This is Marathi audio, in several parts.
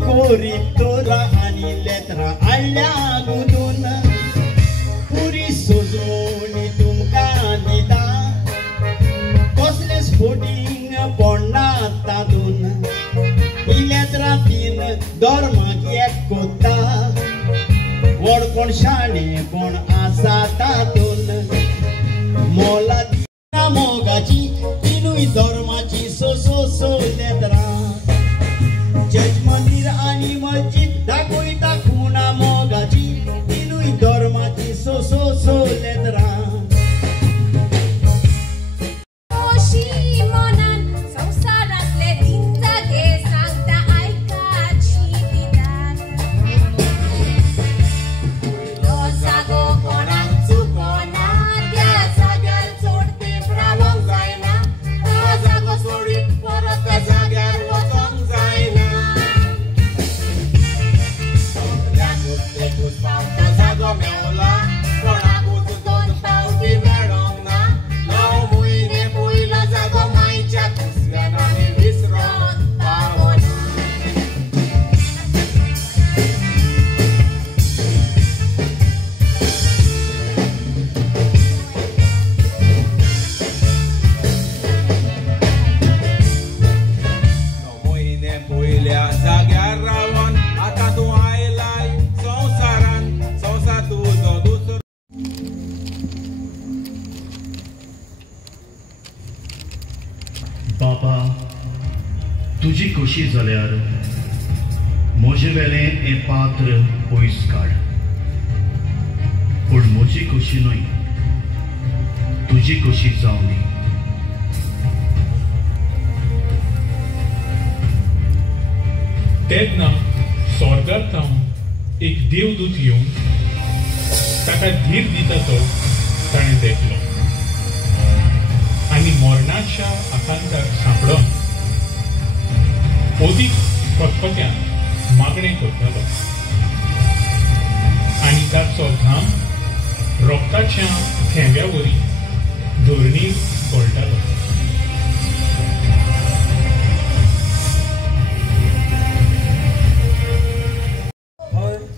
कोरी तोरा आणि लेत्रा आल्या गुदून पुरी सोजोनी तुमका दिता कसले स्फोटींग पडना तातून ही लेत्रा तीन धर्माक एक कोत्ता वडपण शाणेपण आसा तातून मोला दिना मोगाची तिनूय धर्माची सो सो सो लेत्रा चर्च मंदिर आणि मस्जिद दाखोयता खुणा मोगाची तिनूय धर्माची सो सो सो लेत्रा बाबा तुझी खोशी जाल्यार म्हजे वेलें हें पात्र पयस काड पूण म्हजी खोशी न्हय तुजी खोशी जावं दी तेन्ना स्वर्गांत एक देवदूत येवन ताका धीर दिता तो ताणें देखलो आणि मरणाच्या आकांताक सांपडून ओदीक फटफट्यान मागणें करतालो आणि ताचो घाम रोगताच्या थेंब्या वरी धरणीर गळटालो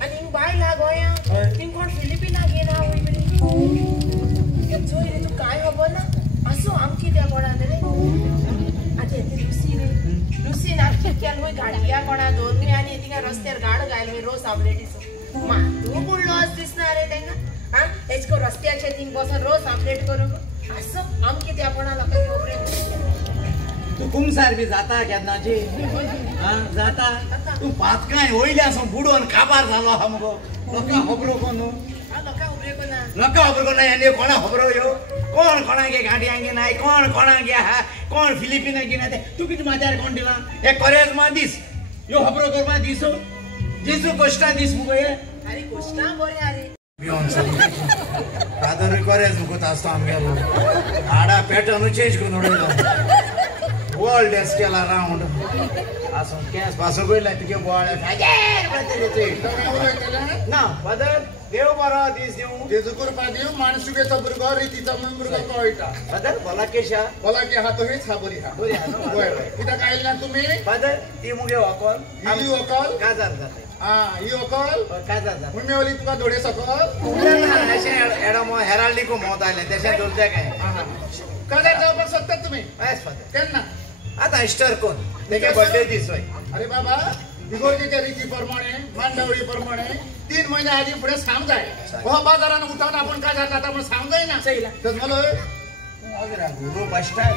आणि बायला गोंया तिंकोण फिलिपिनाक येना चोय तू काय खबर ना असो आमची त्या कोणान रे आते ती लुसीन आमची केल वय गाडया कोणा दोरमी आणि तिका रस्त्यार गाड गायल वय रोस आमलेटीचो मा तू पूण लॉस दिसना रे तेंका हां हेच को रस्त्याचे तीन बसन रोस आमलेट करू असो आमची त्या कोणा लोक खबर तू कुमसार बी जाता केन्नाची हां जाता तू पातकाय वयल्यासून बुडोवन काबार जालो आहा मगो लोकां खबरो कोण लोकां खबर कोण आनी कोणा खबरो ह्यो कोण कोणागे गाडयांगे नाय कोण कोणागे आहा कोण फिलिपिनागे ना ते तू कितें म्हाज्यार कोण दिला हे कोरेजमा दीस ह्यो खबरो करपा दीस जेजू कोश्टा दीस मुगो हे अरे कोश्टा बरे अरे फादर कोरेज मुगो आसता आमगेलो हाडा पॅटर्न चेंज करून उडयलो वर्ल्ड एस केला राउंड असं केस पासो गयला तुगे बोवाळे ना फादर देव बरो दीस दिवं जेजू करपा दिव माणसुगेचो भुरगो रितीचो म्हूण भुरगो कळटा फादर बोला केशा बोला की हा तो हेच हा बरी हा बरी हा न्हू होय कित्याक आयले ना तुमी फादर ती मुगे व्हंकल ही व्हंकल काजार जाता आं ही व्हंकल काजार जाता म्हूण मेवली तुका धोडे सकल अशें एडो हेराल्डीको मोत आयलें तशें धरता काय काजार जावपाक सोदतात तुमी येस फादर केन्ना आतां इस्टर कोण तेगे बर्थडे दीस होय अरे बाबा इगोर्जेच्या रिती प्रमाणे मांडवळी प्रमाणे 3 महिने आधी फुडें सांग जाय हो बाजारान उठोवन आपूण काजार जाता म्हूण सांग जायना तर मला गुरु बसतात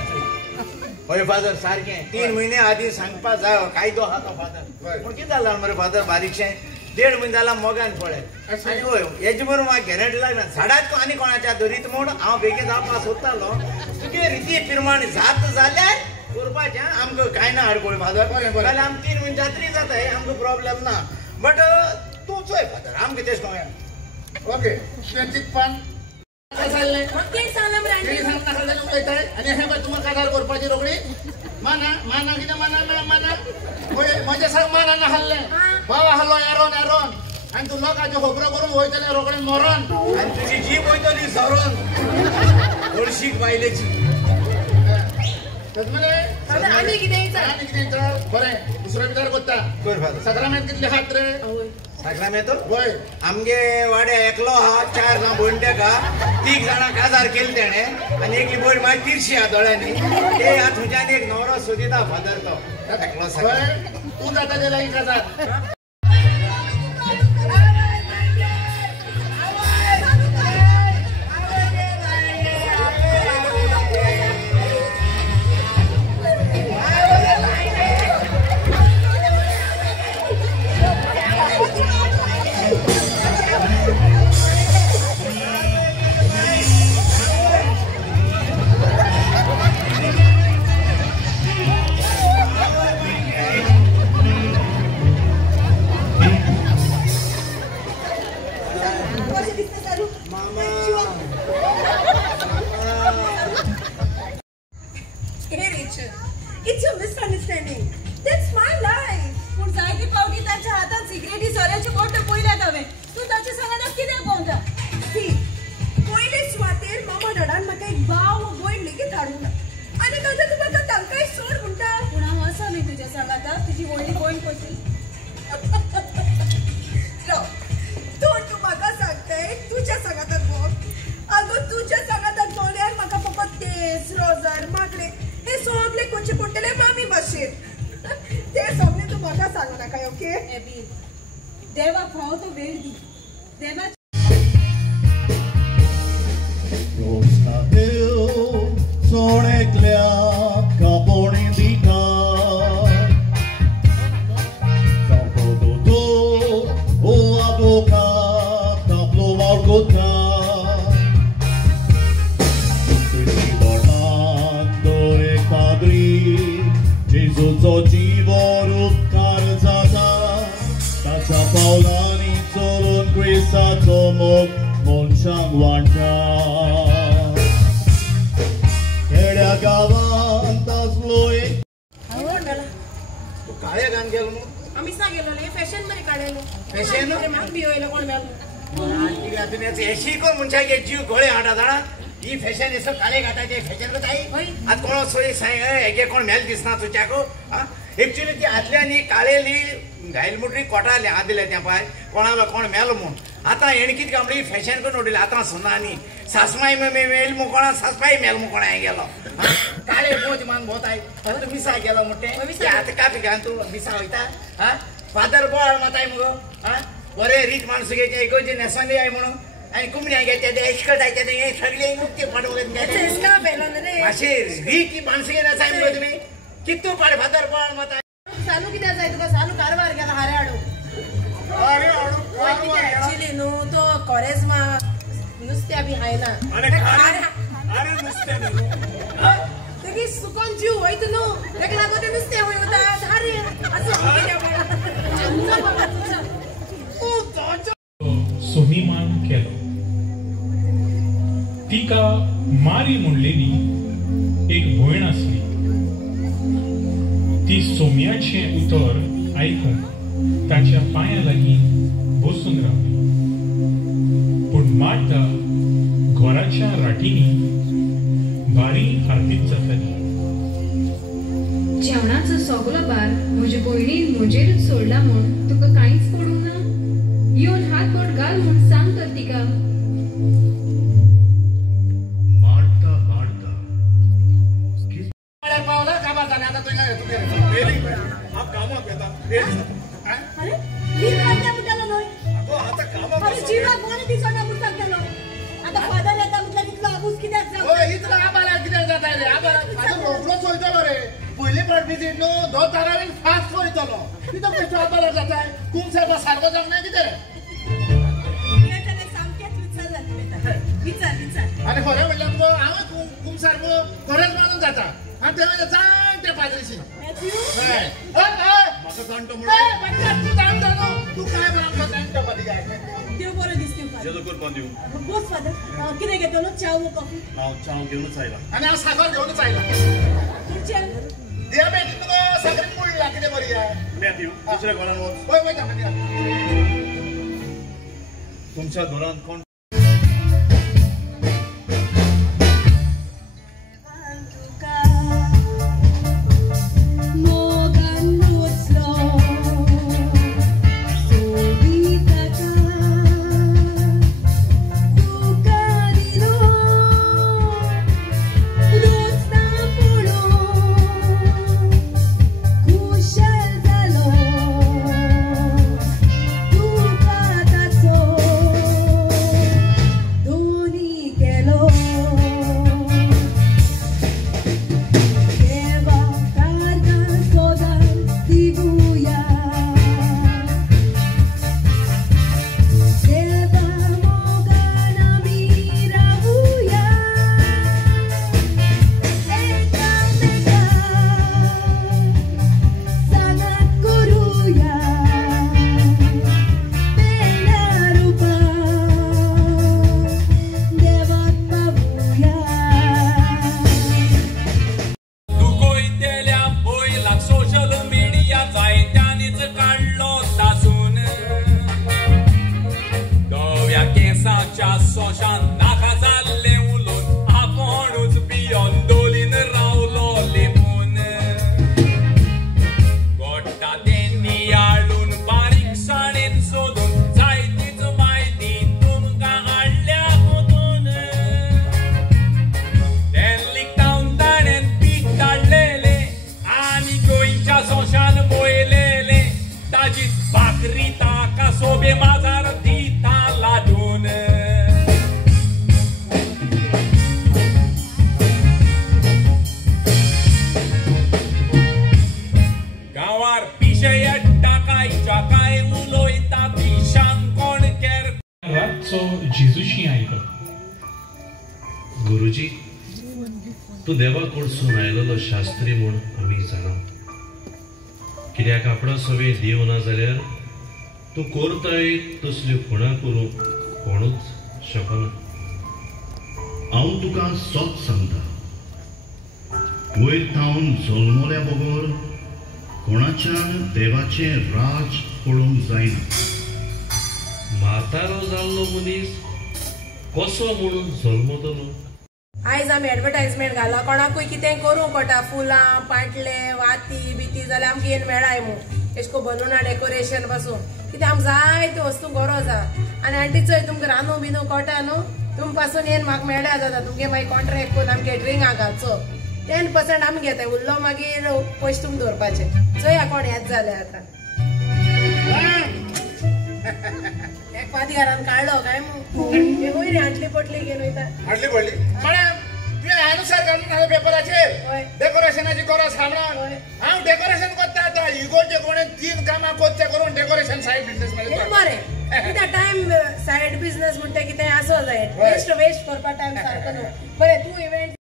होय फादर सारकें 3 महिने आधी सांगपा जाय कायदो आहा तो फादर पूण कितें जालां मरे फादर बारीकशें 1.5 म्हयने जाला मोगान पळय आनी होय हेजे बरोबर म्हाका गॅरंटी लागना झाडात आनी कोणाच्या धरीत म्हूण हांव बेगीन जावपा सोदतालो तुगे रिती प्रमाणे जात जाल्यार करपाचें आमकां कांय ना आडकोळ फादर जाल्यार आमी 3 म्हयने जात्री जाताय आमकां प्रॉब्लेम ना बट तूं चोय फादर आमकां तेश न्हू ओके तुवें चिंतपान आणि हे पळय तुमकां काजार करपाची रोखडी माना माना कितें माना ना माना म्हजें सांग माना ना हाल्लें भाव हालो एरोन एरोन आनी तूं लोकांच्यो खबरो करून वयतलें रोखडें मरण आनी तुजी जीब वयतली सरोन हळशीक बायलेची सजमले आनी कितें आनी कितें तर बरें दुसरो विचार करता कर फादर सगळ्यांत कितले हात रे सगळ्यां येतो वय आमगे वाड्या एकलो हा 4 जाण भोंड्याक हा 3 जाणां काजार केले तेणे आनी एकली बोड मागीर तिरशी हा दोळ्यांनी ते तुज्यान एक नवरो सोदिता फादर तो एकलो सगळ्या वय तू जाता गेला एक हजार It's a misunderstanding. That's my life. पण जायती पावटी ताच्या हातात सिगरेटी सोऱ्याचे बोट पयल्यात हांवें तूं ताचे सांगात कितें पावता See, पयले सुवातेर मामा डॅडान म्हाका एक बाव भयण लेगीत हाडूंक ना आनी ताका तूं म्हाका तांकांय सोड म्हणटा पूण हांव आसा न्ही तुज्या सांगाता तुजी व्हडली भयण कशी तूं म्हाका सांगताय तुज्या सांगातात बघ अगो तुज्या सांगातात बोल्यार म्हाका फकत तेस रोजार मागले हे सगळे कोचे पडटले मामी भाशेन ते सगळे तू म्हाका सांगू नाका ओके एबी देवाक हांव तो वेळ दी देवा Soneklia kaponi dika Tapodoto o aboka taplo margota Dormando e padri Jesuco dziwor upkar zada Tacia paulani coron questa tomok monchang wanta तू काळे गान गेलो मग आम्ही सा गेलो फॅशन मध्ये काढेलो फॅशन म्हाक बी होयलो कोण मेलो एशी कोण मनशाक जीव गोळे हाडा जाणा ही फॅशन असं काळे घाटाचे फॅशन करता आज कोण सोयी सांग हेगे कोण मेल दिसना तुझ्याको एक्चुअली ती आदल्यानी काळेली घायल मुटरी कोटाले आदिले त्या पाय कोणाला कोण मेलो म्हूण आतां हेण कितें कामडी फॅशन करून उडयलें आतां सुनानी सासमाय मेल मु कोणा सासपाय मेल मु कोणा हें गेलो काळे मोज मान भोताय तूं मिसा गेलो म्हणटे आतां काफी घाल तूं मिसा वयता हा फादर बोळ माताय मुगो हा बरे रीत माणसं घ्यायचे इगोजी नेसानी आय म्हणून आनी कुमड्या घेते ते एशकट आयते ते हे सगळे मुक्ती पाडवले अशी रीत ही माणसं घे नेसाय मुगो तुमी कितू पाड फादर बोळ माताय सानू कित्याक जाय तुका सानू कारवार गेला हारे हाडू एक्चुअली न्हू तो कोरेजमा नुस्त्या बी खायना अरे नुस्तें तेगे सुकोन जीव वयता न्हू तेका लागून ते नुस्तें वयता हारे सोमिमान केलो तिका मारी म्हणलेली एक भयण आसली ती सोम्याचें उतर आयकूंक ताच्या पांया लागीं बसून रावली पूण मार्ता घराच्या राटींनी बारीक हार्पीत जाताली जेवणाचो सगळो भार म्हज्या भयणीन म्हजेरूच सोडला म्हूण तुका कांयच पडूंक ना येवन हात बोट घाल म्हूण सांग तर तिका मारता मारता पावला कामात जाले आता हांव कामाक येता अरे मी काय म्हणटालो न्हय आता कामाक अरे जीवाक बरें दिसना म्हूण सांगतालो आता फादर येता म्हटल्यार इतलो आबूस कित्याक जाता ओय इतलो आबाला कित्याक जाता रे आबाला फादर रोखडोच वयतलो रे पयली फावट विजीट न्हू 2 तारांनी फास्ट वयतलो कित्याक बेश्टो आबाला जाता तुम सारको सारको जावंक ना कितें आणि खरें म्हणल्यार मगो हांव कुमसार मगो खरेंच मानून जाता आनी ते वयता जाणटे पाद्रीशी म्हाका जाणटो म्हणून तूं जाणटो न्हू तूं काय म्हणून आमकां जाणटो पादी काय देव बरो दिसता जेजो करपाक दिवं बस फादर कितें घेतलो च्या वो कॉफी हांव चाव घेवनूच आयला आनी हांव साखर घेवनूच आयला किचन दिया बेटी मगो साखरेन मुळ्ळा कितें बरी आय मॅथ्यू दुसऱ्या घरान वच वय वयता मागीर तुमच्या घरान कोण गुरुजी तूं देवा कडसून आयलोलो शास्त्री म्हूण आमी जाणा कित्याक आपणा सगळे देव ना जाल्यार तूं करताय तसल्यो खुणा करूंक कोणूच शकना. हांव तुका सोच सांगता वयर थावन जल्मल्या बगर कोणाच्यान देवाचें राज पळोवंक जायना. म्हातारो जाल्लो मनीस कसो म्हणून जल्मतलो. आयज आमी एडवर्टायजमेंट घाला कोणाकूय कितें करूंक पडटा फुलां पाटले वाती बिती जाल्यार आमकां येवन मेळाय म्हूण एशको बलूना डेकोरेशन पासून कितें आमकां जायत्यो वस्तू गरज आहा. आनी आंटी चोय तुमकां रांदू बिनू कळटा न्हू तुम पासून येवन म्हाका मेळ्ळ्या जाता तुमगे मागीर कॉन्ट्रॅक्ट करून आमगे केटरिंगाक घालचो 10% आमी घेताय उरलो मागीर पयशे तुमकां दवरपाचे. चोया कोण येत जालें आतां एक पाती घरान काडलो काय वयर हाटली पटली घेवन वयता हाडली पडली मॅडम तुवें अनुसार घालून हाडले पेपराचेर डेकोरेशनाची गरज म्हणून हांव डेकोरेशन करता आतां इगोचे कोणें 3 कामां कोत्ते करून डेकोरेशन सायड बिझनेस बरें कित्याक टायम सायड बिझनेस म्हणटा कितें आसो जाय वेस्ट करपाक टायम सारको न्हू. बरें तूं इव्हेंट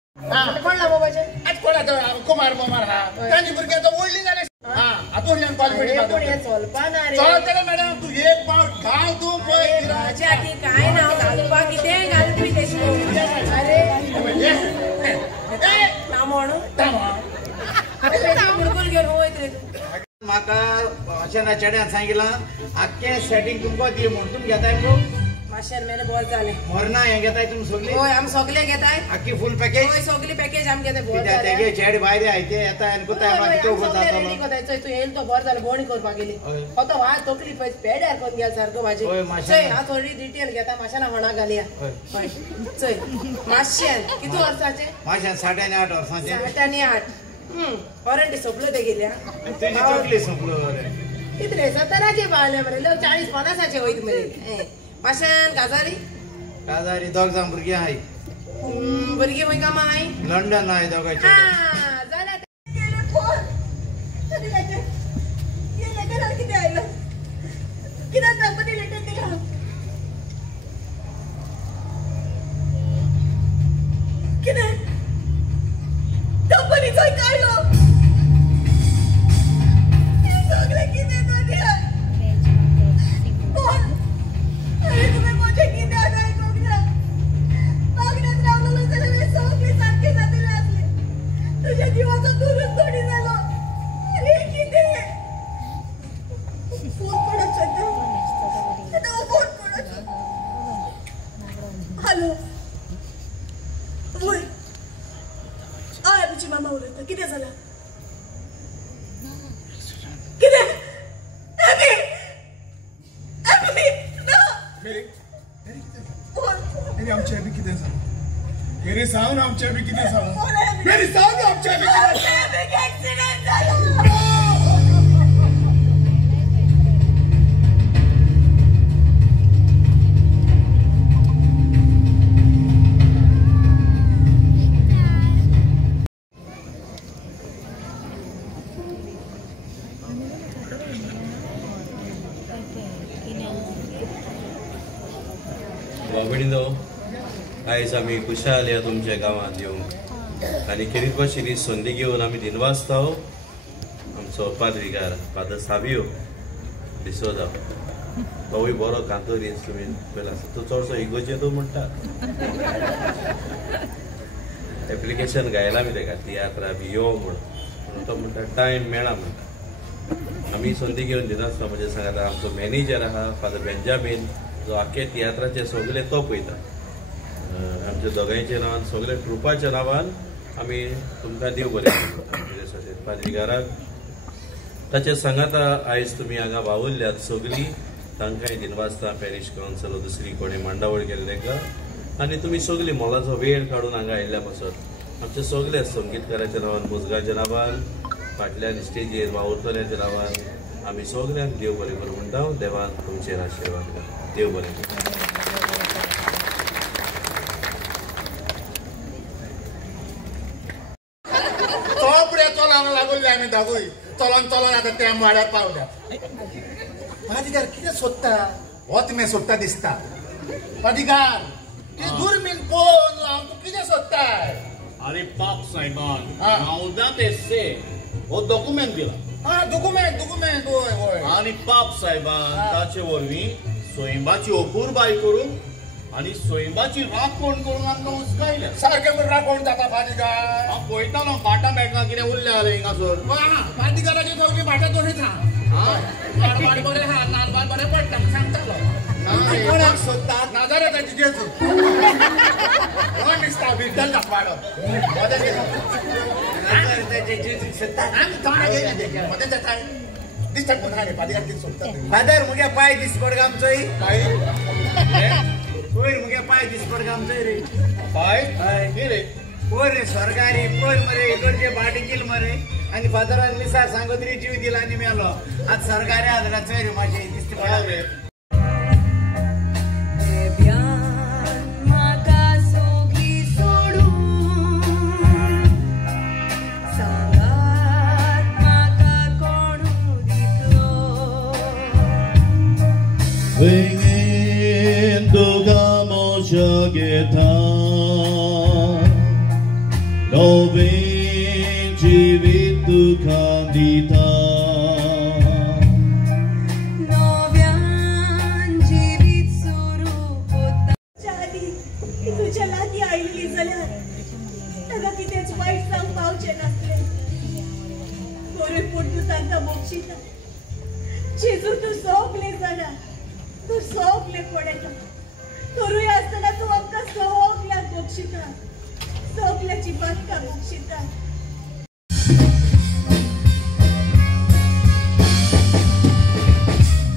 कोणला बाबाचे आतां कोण आतां कुमार बोमार हा तांची भुरगीं आतां व्हडलीं जाले हातूंतल्यान कॉन्फिडंस चलपाना रे चलतलें मॅडम तूं एक पावट घाल तूं पळय राजा ती काय ना घालपाक कितें घालपी तेशको अरे तामण बिलकुल घेवन वयत रे तूं. म्हाका अशें ना चेड्यान सांगितलां आख्खें सेटींग तुमकां दी म्हूण तुमी घेताय न्हू. मातशें मेले बोर जालें मोरना हें घेताय तुमी सगळीं. होय आमी सगळे घेताय आख्खी फूल पॅकेज. होय सगळी पॅकेज आमी घेताय बोर कित्याक तेगे चेडे भायर आयते येताय आनी कोताय मागीर तो रेडी कोताय चोय तूं येयलो तो बोर जालें भोवणी करपाक गेली तो वाज तकली पळय पेड्यार करून गेल सारको भाजी चोय हांव थोडी डिटेल घेता मातशें ना होणा घालया हय चोय मातशें कितू वर्साचें मातशें 8.5 वर्साचें 8.5 वॉरंटी सोंपलो ते गेल्या तुजी तकली सोंपलो कितले 17चे पावले मरे 40-50चे वयत मरे मातशें काजारी दोग जाण भुरगीं आहाय भुरगीं खंय कामां आहाय लंडन आहाय दोगांचे. जाल्यार कितें आयलो कित्याक गणपती लेटर दिला कितें कंपनी थंय काडलो सगळें कितें करूया कोण अरे तुवें म्हजें कितें आयकूंक ना मागण्यांत रावलेलो जाल्यार हें सगळें सारकें जातलें आसलें तुज्या जिवाचो दुरूच थोडी जालो अरे कितें फोन कोणाचो आतां फोन कोणाचो हॅलो वय हय आमची मामा उलयता कितें जालां कितें एमी एमी ना मेरी आमच्या बी कितें जालें मेरी सांग आमच्या बी कितें जालें मेरी सांग आमच्या बी कितें एक्सिडेंट जालो बाबडिनो आयज आमी खुशाल या तुमच्या गांवांत येवंक आनी किरिको शिरी संदी घेवन आमी दिनवासता आमचो पाद्रीकार फादर साबियो डिसोजा तोवूय बरो कांतोर इन्स्ट्रुमेंट पयला तो चडसो इगोचेर म्हणटा एप्लिकेशन घायला आमी तेका तियात्रा बी यो म्हणून तो म्हणटा टायम मेळा म्हणटा आमी संदी घेवन दिनासता म्हणजे सांगता आमचो मॅनेजर आहा फादर बेंजामीन जो आख्खे तियात्राचे सगळे तो पळयता आमच्या दोगांयच्या नांवान सगळे ट्रुपाच्या नांवान आमी तुमकां देव बरें पाद्रीकाराक ताचे सांगाता आयज तुमी हांगा वावुरल्यात सगळीं तांकांय दिनवासता पॅरिश कावन्सिल दुसरी कोणी मांडावळ केल्ले का आनी तुमी सगळीं मोलाचो वेळ काडून हांगा आयिल्ल्या पासून आमचे सगळे संगीतकाराच्या नांवान मुजगाच्या नांवान फाटल्यान स्टेजीर वावुरतल्याच्या नांवान आमी सगळ्यांक देव बरें करूं म्हणटा देवान तुमचेर आशिर्वाद कर देव बरें चलोंक लागले आमी दागोय चलोन आतां तेम वाड्यार पावल्यात पाद्रीकार कितें सोदता हो तुमी सोदता दिसता पाद्रीकार ती दुर्मीन पळोवन आमकां कितें अरे बाप साहेबान हांव तेसे हो डॉक्युमेंट दिला डॉक्युमेंट होय आणि बाप साहेबान ताचे वरवीं सोयंबाची ओपूर बाय करून आणि सोयंबाची राखण करून आमकां उचकायल्या सारकें करून राखण जाता भाटीकार हांव पळयतालो भाटां मेळटा कितें उरलें जालें हिंगासर भाटीकाराची सगळी भाटां तशीच आहा नालबाड बरें आहा नालबाड बरें पडटा सांगतालो कोणाक सोदतात नाजाऱ्याची जेजू कोण दिसता भिड्डल दाखवाडो फादर मुगे पाय दिसपड गामचोय पयर मुगे पाय दिसपड गामचोय रे पाय रे पयर रे सरकारी पयर मरे इकडचे भाटीकील मरे आणि फादरान मिसार सांगोत्री जीव दिला आणि मेलो आज सरकारी आदराचोय रे माझे दिसते पडा रे Vengendo gamocha geta no vinci vitu candita no vianci vitsuru pota chali तुझ्या लागी आईली जाल्यार ताका कितेंच वायट जावंक पावचें नासलें बरें पूण तूं तांकां मोक्षिता जेजू तूं सगलें जाणा तू सगले पडयता करूय आसतना तू आमकां सगल्याक बक्षिता सगल्याची बातकां बक्षिता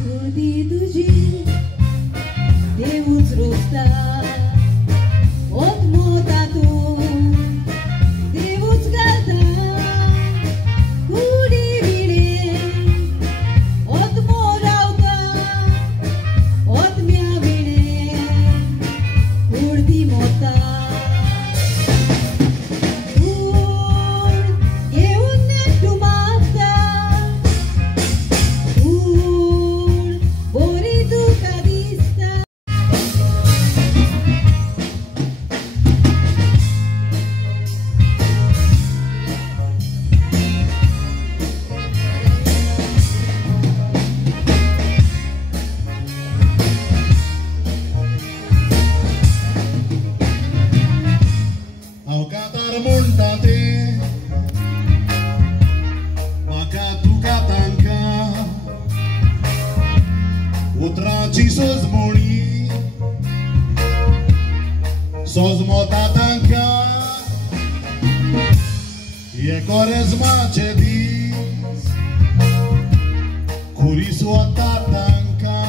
खुदी तुजी देवूच रोखता ओतमोता तूं देवूच घालता कुडी विणे ओतमो Utraci sozmoni Sozmota tanka Je korezma cedis Kuriswata tanka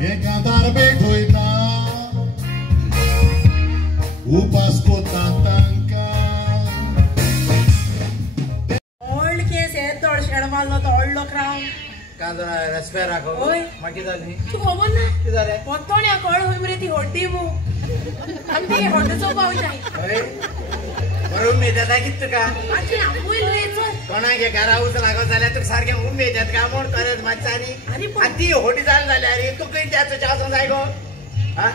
Je cantar betoita Upaskota tanka Old case है तो शेडमाल नो तो old लोग राव कांदरा रस्पे राखो माकी जाली तू खबर ना किदारे पोतोण्या कोण होय मरे ती होड्डी मु आमती होड्डचो पावताय अरे बरो उमेद येता कित का आजी आपुल वेच कोणागे घरा उच लागो जाल्यार तुका सारखे उमेद येत का मोड करत माचारी आणि ती होडी जाल जाल्यार तू कई त्याचो चासो जाय गो हा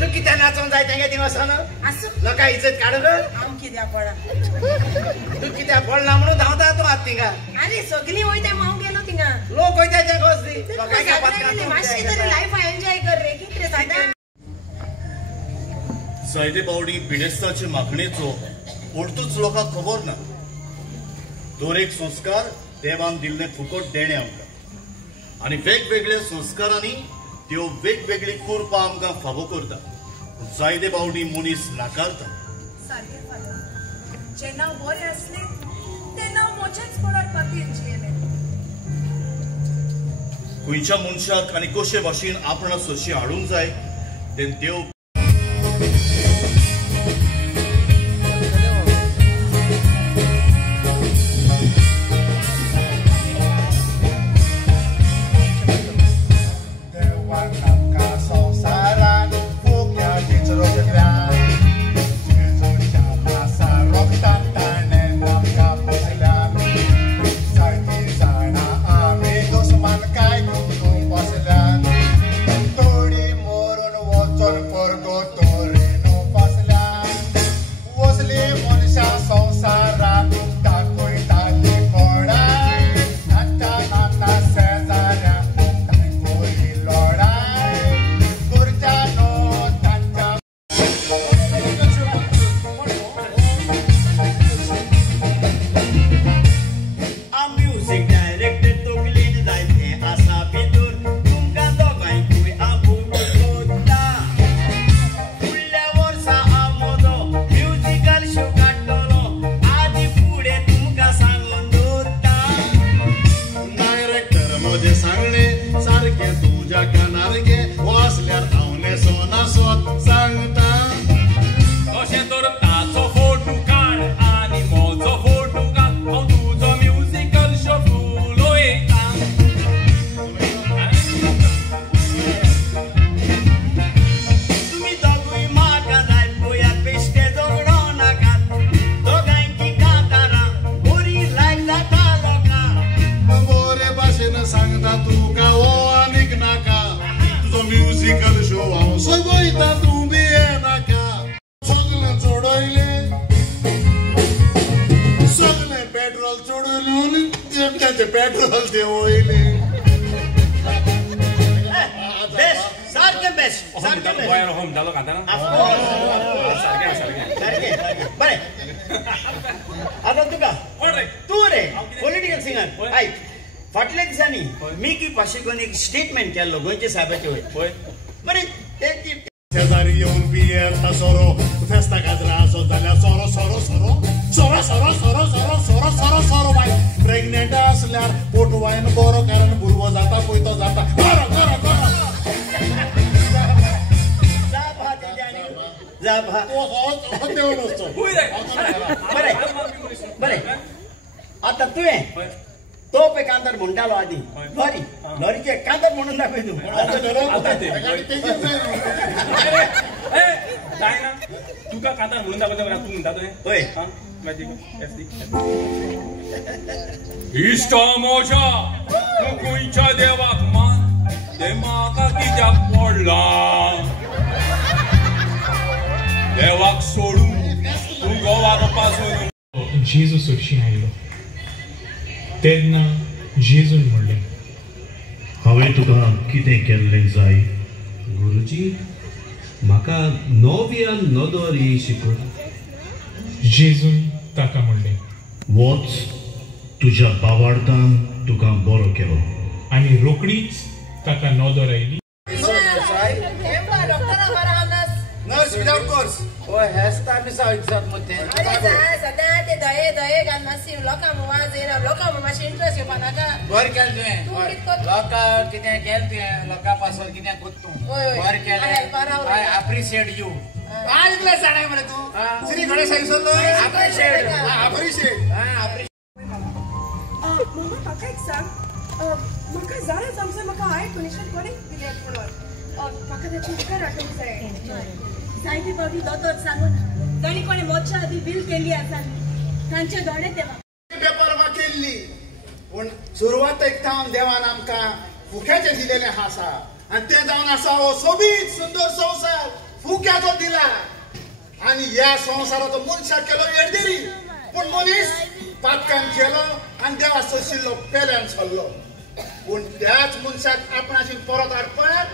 तू कित्या नाचोन जाय तेंगे दिवसान लोका इज्जत काढू गो आम कित्या पडा तू कित्या पडला म्हणून धावता तू आत तिंगा अरे सगली वयता माव गेलो तिंगा लोक वयता ते गोस्ती लोकांगे पत्का माशी तरी लाईफ एन्जॉय कर रे कित रे सादा सायदे बावडी बिडेस्ताचे मागणेचो परतूच लोकांक खबर ना दर एक संस्कार देवान दिल्ले फुकट देणे आमकां आनी वेगवेगळ्या संस्कारांनी त्यो वेगवेगळी कुरपां आमकां फावो करता जायते बावडी मनीस नाकारता सारकें फादर जेन्ना हांव बरें आसलें तेन्ना हांव म्हज्याच कोणाक खातीर जियेलें खंयच्या मनशाक आनी कशे भाशेन आपणाक सशी हाडूंक जाय तें देव por माझे वयले बेस्ट सारकें बेस्ट सारकें गोंयार हो म्हणटालो खाताना सारकें बरें आतां तुका तूं रे पॉलिटिकल सिंगर आयक फाटल्या दिसांनी मी की पाशिकोन एक स्टेटमेंट केल्लो गोंयचे साहेबाचे वयर बरें तेची शेजारी येवन पियेता सोरो फेस्ता काजरा आसत जाल्यार सोरो सोरो सोरो सोरो सोरो सोरो सोरो सोरो सोरो सोरो बाय प्रेग्नेंट आसल्यार पोटवायन बरो कारण भुरगो जाता पळय तो जाता गरो गरो गरो बरें आतां तुवें तो पे कांतर म्हणटालो आदी लॉरी लॉरीचे कांतर म्हणून दाखय तूं जायना तुका कांतार म्हणून दाखयता तूं म्हणटा तुवें इश्ट मोशा तूं गोंयच्या देवाक मान ते म्हाका कित्याक पडला देवाक सोडून तूं गोवाक पासून जेजू सुरशी आयलो तेन्ना जेजून म्हणलें हांवें तुका कितें केल्लें जाय गुरुजी म्हाका नव्यान नदर ही शिकय जेजून ताका म्हणलें वच तुज्या बावार्थान तुका बरो केलो आनी रोकडीच ताका नदर आयली नर्स विदाउट कोर्स ओ हेस्ता बिसा इज्जत मते अरे सदा ते दये दये घाल मातशी लोकां मुवाज येना लोकां मातशी इंट्रस्ट येवपा नाका बर केलें तुवें लोकां कितें केलें तुवें लोकां पासून कितें कोत्त तूं बर केलें आय अप्रिशिएट यू आज इतले जाणाय मरे तूं श्री गणेश सांगसलो अप्रिशिएट अप्रिशिएट मम्मा म्हाका एक सांग म्हाका जाणा जमसा म्हाका हाय डोनेशन कोणी दिलें म्हणून म्हाका तेची उपकार आठवूंक जाय जायती फावटी दोतोर सांगून ताणी कोणी मोच्या आदी बील केली आसा तांचे दोडे तेव्हा पेपर केल्ली पूण सुरवात एकदम देवान आमकां फुक्याचें दिलेलें आसा आनी तें जावन आसा हो सोबीत सुंदर संवसार फुक्याचो दिला आनी ह्या संवसाराचो मनशाक केलो येडदेरी पूण मनीस पातकान केलो आनी देवा सोशिल्लो पेल्यान सरलो पूण त्याच मनशाक आपणाची परत हाडपाक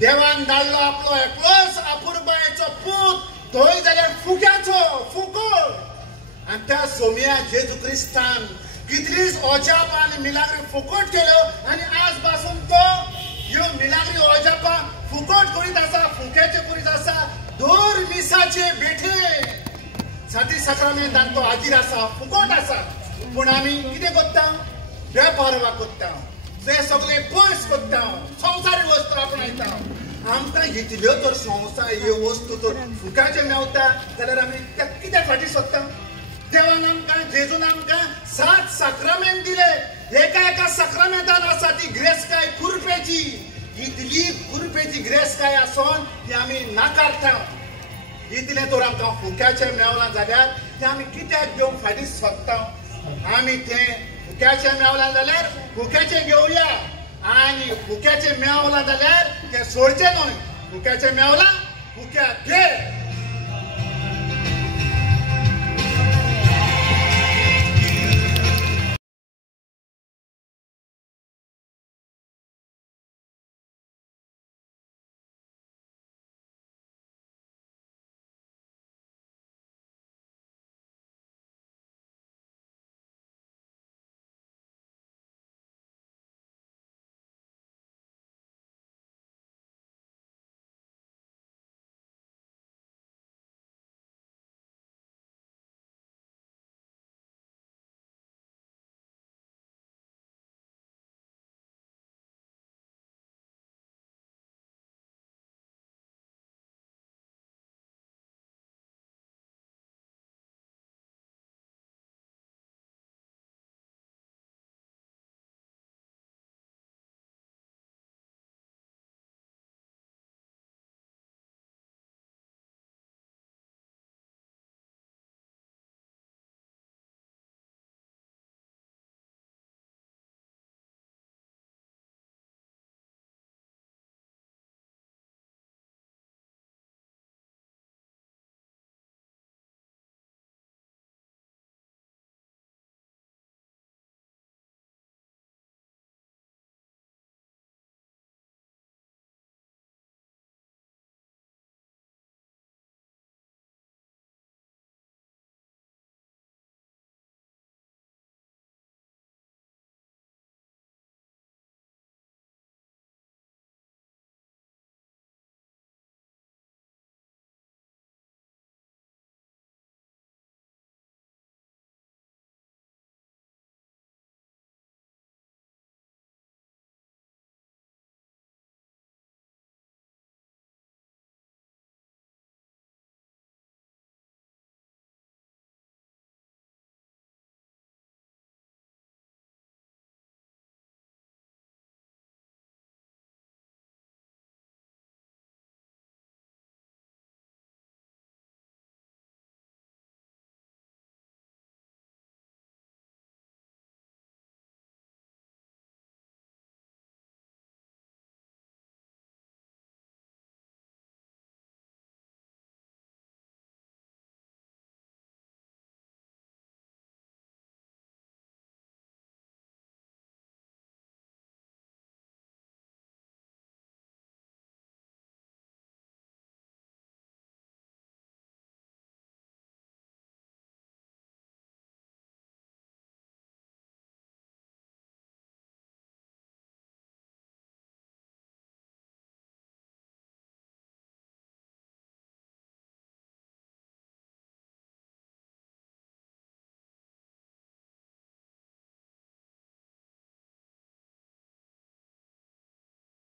देवान धाडलो आपलो एकलोच आपुरबायेचो पूत थंय जाल्यार फुक्याचो फुकट आनी त्या सोम्या जेजू क्रिस्तान कितलीच ओजाप आनी मिलाग्री फुकट केल्यो आनी आज पासून तो ह्यो मिलाग्री ओजापां फुकट करीत आसा फुक्याचे करीत आसा दर मिसाचे बेठे साती सक्रामेंतान तो हाजीर आसा फुकट आसा पूण आमी कितें कोत्ता बेपरवा कोत्ता ते सगळे पयस कोत्ता संवसारी वस्तू आपणायता आमकां इतल्यो तर संवसार ह्यो वस्तू तर फुकाचे मेवता जाल्यार आमी कित्याक फाटीं सोदता देवान आमकां जेजून आमकां 7 सक्रामेंत दिले एका एका सक्रामेंतान आसा ती ग्रेस्काय कुरपेची इतली कुरपेची ग्रेस्काय आसोन ती आमी नाकारता इतलें तर आमकां फुक्याचें मेवलां जाल्यार तें आमी कित्याक घेवन फाटीं सोदता आमी तें फुक्याचें मेवलां जाल्यार फुक्याचें घेवया आनी फुक्याचें मेवलां जाल्यार तें सोडचें न्हय फुक्याचें मेवलां फुक्या घे